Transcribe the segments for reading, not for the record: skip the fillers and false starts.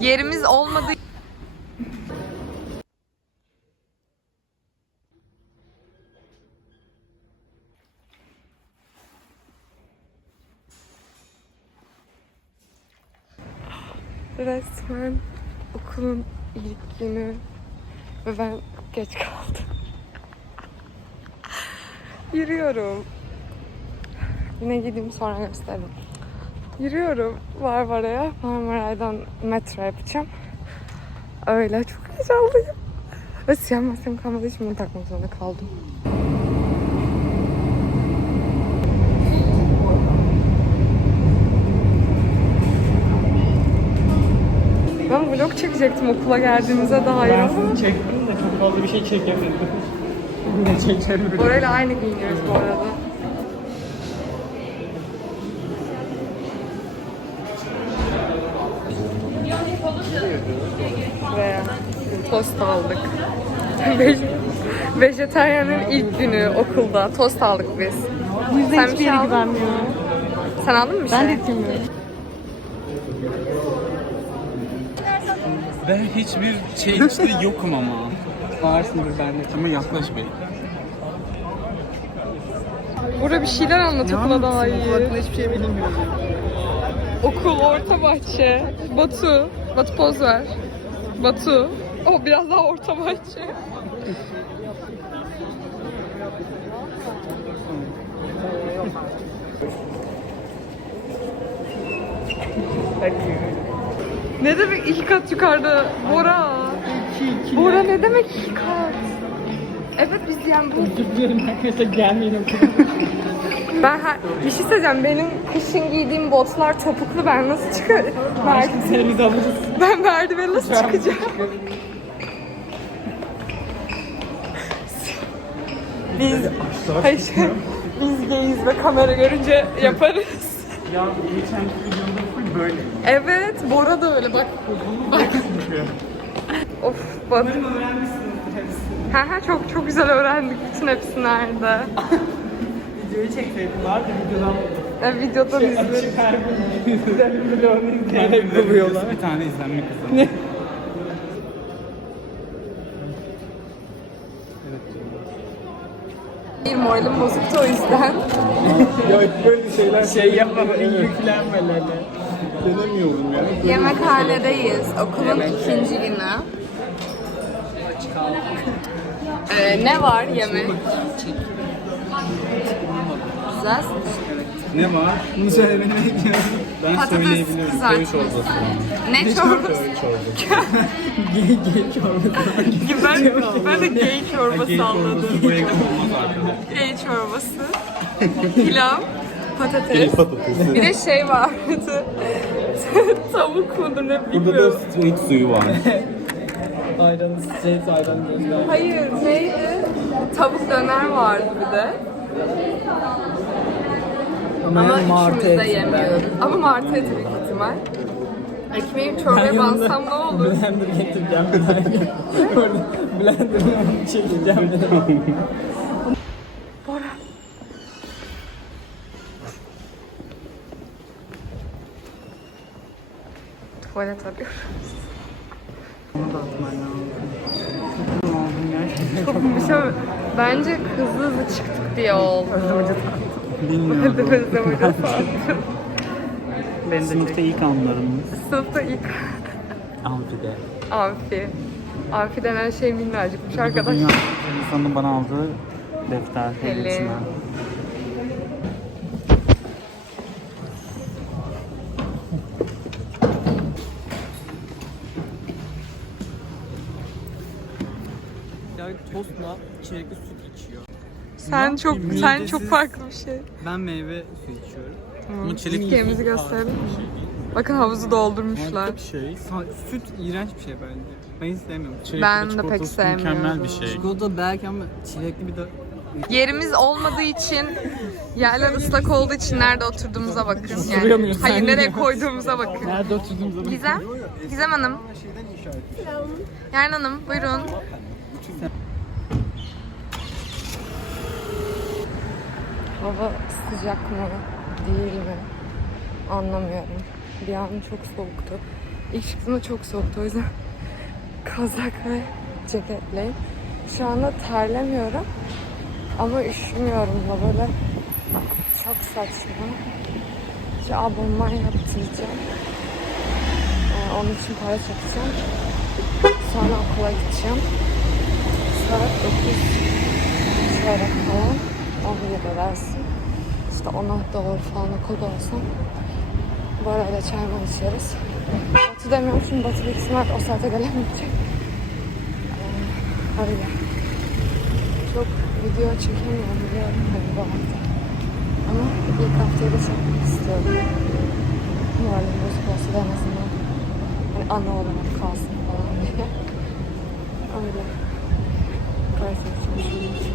Yerimiz olmadığı resmen okulun ilk günü ve ben geç kaldım. Yürüyorum. Yine gideyim sonra göstereyim. Yürüyorum Marmara'ya. Marmaray'dan metro yapacağım. Öyle çok heyecanlıyım. Ve siyah maskem kalmadığı için bunu takmak zorunda kaldım. Ben vlog çekecektim okula geldiğimize dair Ben ama. sizi çektim de çok fazla bir şey çekemedim. Ne çekemedim. Orayla aynı giyiniyoruz bu arada. Ve tost aldık. Vejetaryenin ilk günü okulda tost aldık biz. Sen bir şey aldın mı? Sen aldın mı bir şey? Ben de bilmiyorum. Ben hiçbir şeyin içinde yokum ama. Varsındır bende. Ama yaklaş bir. Burada bir şeyler anlat okula dair. Hakkında hiçbir şey bilmiyorum. Okul, orta bahçe, Batu. Batu poz ver. Batu. O biraz daha orta bahçe. Ne demek iki kat yukarıda? Bora. Bora ne demek iki kat? Evet biz yani bu... Özür dilerim arkadaşlar gelmeyin okula. Bir şey söyleyeceğim. Benim kışın giydiğim botlar topuklu. Ben nasıl çıkarım? Seni biz alırız. Ben merdiveni nasıl çıkacağım? Biz geyiz ve kamera görünce yaparız. Ya geçen videomda full böyle. Evet, Bora da öyle bak. Bak. Of bak. Umarım öğrenmişsinizdir hepsini. Ha çok güzel öğrendik bütün hepsi nerede. Videoyu çekseydim vardı videodan. Videodan izledim. Açık her gün izlenim vlogunu izleyerek buluyorlar. Bir tane izlenme kazandı. Ne? Moralim bozuktu o yüzden. Ya böyle şeyler şey yapma böyle yüklenmelerle. Denemiyorum ya. Yemekhanedeyiz. Okulun ikinci günü. Ne var yemek? Güzel. Ne var? Bunu söylemeni bekliyorum. Ben Patates söyleyebilirim. kızartması. Köy çorbası. Ne çorbası? Köy çorbası. Gay çorbası. Ben de gay çorbası Gay anladım. çorbası bu evde olmaz arkadaşlar. Gay çorbası. Pilav. Patates. Patatesi. Bir de şey vardı. Tavuk mudur ne bilmiyorum. Burada da street suyu var. Ayran, ayran diyoruz. Hayır neydi? Tavuk döner vardı bir de. Ama üçümüz de yemiyoruz. Ama martı eti büyük ihtimal. Ekmeğim çorbaya bansam ne olur? Blender getireceğim bir tane. Orada blender'ı çekeceğim dedim. Bora. Tuvalet arıyoruz. Onu da atman lazım. Çok bir şey bence hızlı çıktık diye oldu. Bilmiyorum. Hızlı Ben de sınıfta ilk anlarımız. Sınıfta ilk Amfide. amfi. Amfi denen şey minnacıkmış arkadaş. Dünya insanın bana aldığı defter. Helin. hediyesinden. Ya tostla çilekli süt içiyor. Sen çok farklı bir şey. Ben meyve suyu içiyorum. Ama çilek Ülkemizi gösterelim. Bakın havuzu doldurmuşlar. Harika bir şey. Süt iğrenç bir şey bence. Ben hiç sevmiyorum. Çilekli Ben de çikolatası pek sevmiyorum. Mükemmel bir şey. Çikolata belki ama çilekli bir de... Yerimiz olmadığı için, yerler ıslak olduğu için nerede oturduğumuza bakın. Duruyor muyuz? Hayır Sen nereye ya. koyduğumuza bakın. Nerede oturduğumuza bak. Gizem Hanım. Yarın Hanım buyurun. Hava sıcak mı değil mi anlamıyorum. Bir an çok soğuktu. İlk çıktığımda çok soğuktu, o yüzden kazak ve ceketleyim. Şu anda terlemiyorum ama üşümüyorum da böyle. Çok saçma. Şu abonman yaptıracağım. Onun için para çekeceğim. Sonra okula gideceğim. Saat 9 çeyrek falan. 17'de dersim. İşte ona doğru falan okulda olsam bu arada çayman içeriz. Batu demiyorum çünkü Batu büyük ihtimal o saate gelemeyecek. Öyle. Çok video çekemiyorum biliyorum hani bu hafta. Ama ilk haftayı da çekmek istiyorum. Moralim bozuk olsa da en azından hani ana olarak kalsın falan diye. Öyle. Gayet çalışıyorum.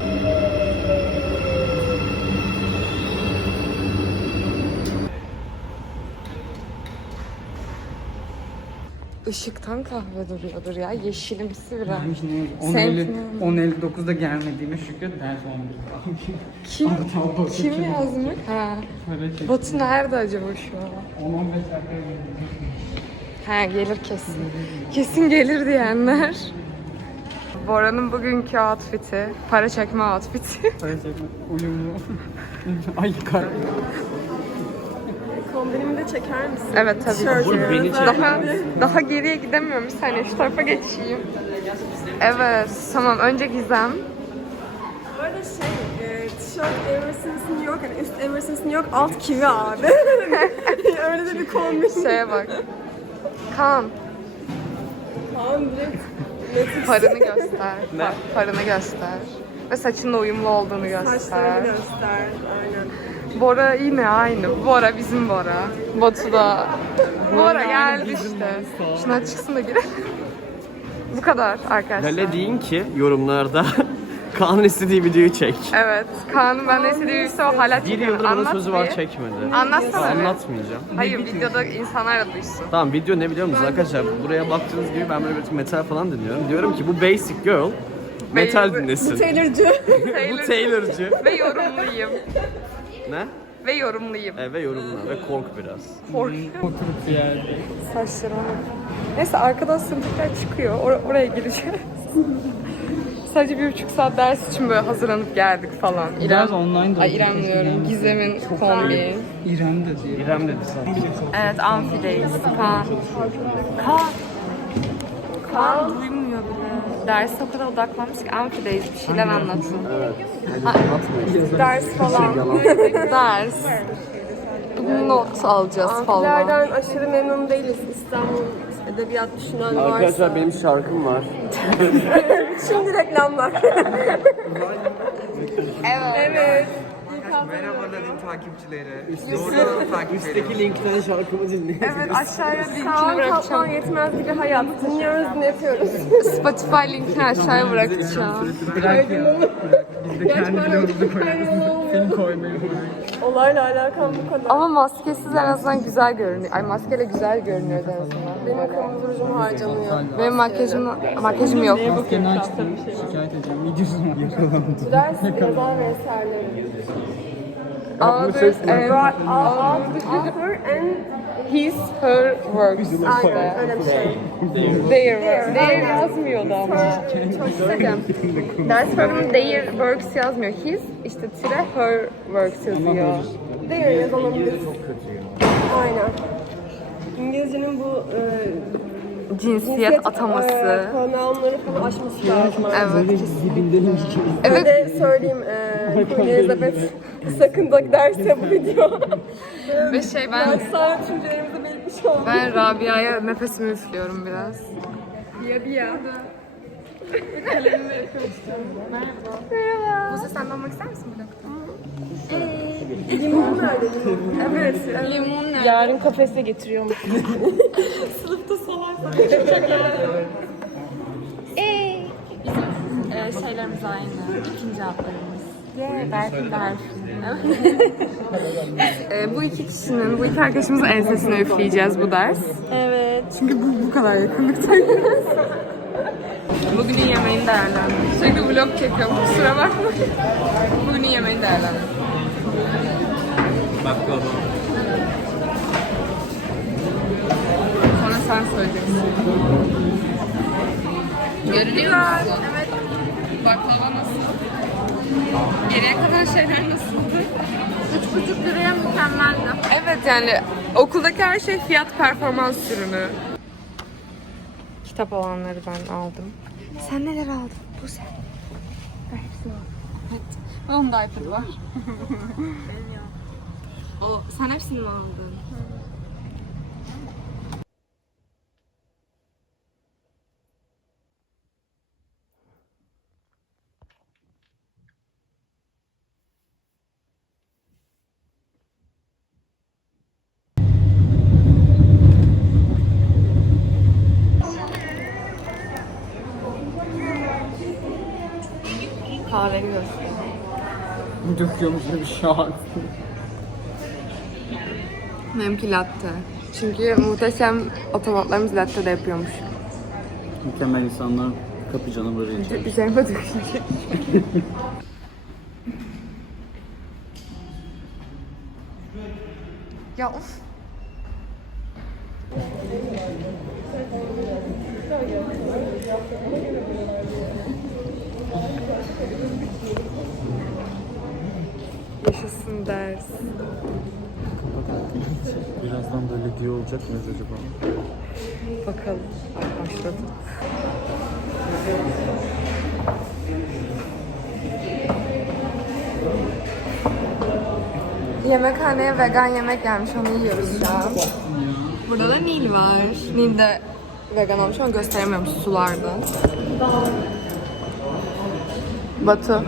Işıktan kahve duruyordur ya. Yeşilimsi biraz. Neymiş ne? Seninki ne? 10.59'da gelmediğime şükret ders 11'de. Kim? Kim yazmış? Ha. Batu nerede acaba şu an? 10-15 dakika Ha, gelir kesin. Kesin gelir diyenler. Bora'nın bugünkü outfit'i, para çekme outfit'i. para çekme. Uyumlu. Ay kar. Kombinimi de çeker misin? Evet tabii ki. Daha Daha geriye gidemiyorum. Bir saniye şu tarafa geçeyim. Evet, tamam. Önce Gizem. bu arada tişört Eversins New York, yani üst Eversins New York, alt kivi abi. Öyle de bir kombin. Şeye bak. Kaan, Tamam direkt Netflix paranı göster. Paranı göster. Ve saçınla uyumlu olduğunu saçlarını göster. göster. Aynen. Bora yine aynı. Bora bizim Bora. Batu da. Bora geldi işte. Şuna çıksın da girelim. Bu kadar arkadaşlar. Lale deyin ki yorumlarda Kaan'ın istediği videoyu çek. Evet. Kaan'ın benden istediği bir şey o hala Bir çekiyor. yıldır bana Anlat sözü var bir. çekmedi. Anlatsana bir. Anlatmayacağım. Hayır videoda insanlar da duysun. Tamam video ne biliyor musunuz arkadaşlar? Buraya baktığınız gibi ben böyle bir metal falan dinliyorum. Diyorum ki bu basic girl metal dinlesin. Taylor'cı. Bu Taylor'cı. Ve yorumluyum. Ne? Ve yorumluyum. Ve yorumla ve kork biraz. Oturup bir yerde. Saçlarıma bak. Neyse arkadan sınıflar çıkıyor. Oraya gireceğiz. Sadece 1,5 saat ders için böyle hazırlanıp geldik falan. Biraz online de Ay oldu. İrem diyorum. Gizem'in kombi. İrem de diye. İrem dedi sana. Evet amfideyiz. Kaan. Kaan duymuyor bile. Derse o kadar odaklanmış ki amfideyiz. Bir şeyler anlatın. Ders falan. Ders. Not alacağız falan. Amfilerden aşırı memnun değiliz. İstanbul Edebiyat düşünen varsa. Arkadaşlar benim şarkım var. Şimdi reklamlar. Evet. Merhabaların takipçileri. Doğru takipçileri. Üstteki linkten şarkımı dinleyin. Evet aşağıya linkini Kaan Kaplan bırakacağım. yetmez gibi hayat. Dinliyoruz, dinletiyoruz. Spotify linkini aşağıya bırakacağım. Bırak ya. Biz de kendi videomuzu koyarız. Film koymayı bırak. Olayla alakam bu kadar. Ama maskesiz en azından güzel görünüyor. Ay maskeyle güzel görünüyor en azından. Benim kırmızı rujum harcanıyor. Benim makyajım yok. Maskeni açtım. Şikayet edeceğim. Videosunu yakalandı. Bu ders yazar ve eserleri. Authors and Author and his, her works. aynen öyle bir şey. Their works. Their yazmıyordu ama. Çok istedim. Ders programı their works yazmıyor. His işte tire her works yazıyor. Değil yazalım biz. Aynen. İngilizcenin bu Cinsiyet ataması. pronounları falan aşması lazım. Evet. Dibindeymiş gibi. Bir Evet. de söyleyeyim Queen Elizabeth sakın bak derse bu video. Ve şey Ben sağ düşüncelerimizi belirtmiş oldum. ben Rabia'ya nefesimi üflüyorum biraz. Ya. Buse sen de olmak ister misin bu blokta? Limon nerede limon? Evet. Limon ne? Yarın kafese getiriyorum. Şeylerimiz aynı. İkinci adlarımız. Berfin. Bu iki kişinin, bu iki arkadaşımızın ensesine üfleyeceğiz bu ders. Evet. Çünkü bu kadar yakınlıktayız. Bugünün yemeğini değerlendir. Sürekli vlog çekiyorum. Kusura bakma. Bugünün yemeğini değerlendir. Baklava. Sonra sen söyleyeceksin. Görünüyor musun? Evet. Baklava nasıl? Geriye kalan şeyler nasıldı? 3,5 liraya mükemmeldi. Evet yani okuldaki her şey fiyat performans ürünü. Kitap olanları ben aldım. Sen neler aldın? Bu sen. Onun da iPad var. Sen hepsini mi aldın? Kahveli göster. Döküyormuş gibi bir şey var. Benimki latte. Çünkü muhteşem otomatlarımız latte de yapıyormuş. Mükemmel insanlar kapı canavarı için. Üzerime dökülecek. Ya of. Yaşasın ders. Birazdan böyle diyor olacak mıyız acaba? Bakalım. Ay, başladı. Yemekhaneye vegan yemek gelmiş, onu yiyoruz şu an. Burada da Nil var. Nil de vegan olmuş ama gösteremiyormuş sularda. Batu.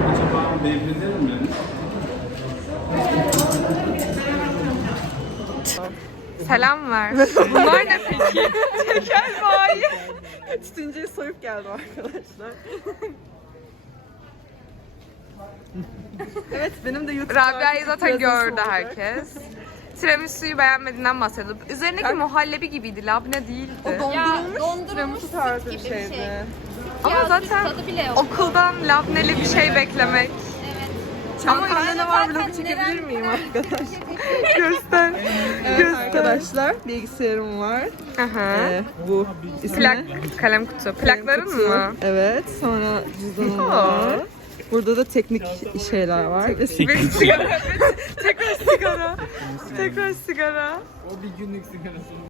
Selam ver. Bunlar ne peki? Şeker bayi. Tütüncüyü soyup geldim arkadaşlar. Evet benim de YouTube Rabia'yı zaten piyasası gördü olacak. herkes. Tiramisu'yu beğenmediğinden bahsedip üzerindeki muhallebi gibiydi, labne değildi. Dondurulmuş tarzı süt bir gibi bir şeydi. şey. Ama Ya, zaten tadı bile yok. okuldan labneli bir şey beklemek. Çantamda ne var zaten vlogu çekebilir neden miyim bu arkadaşlar? Göster. Evet arkadaşlar bilgisayarım var. Aha. Bu ismi. Plak, kalem kutu. Plakların Kutu. mı? Evet. Sonra cüzdanım var. Burada da teknik şeyler var. Bir sigara. Tekrar sigara. Tekrar sigara. O bir günlük sigarası.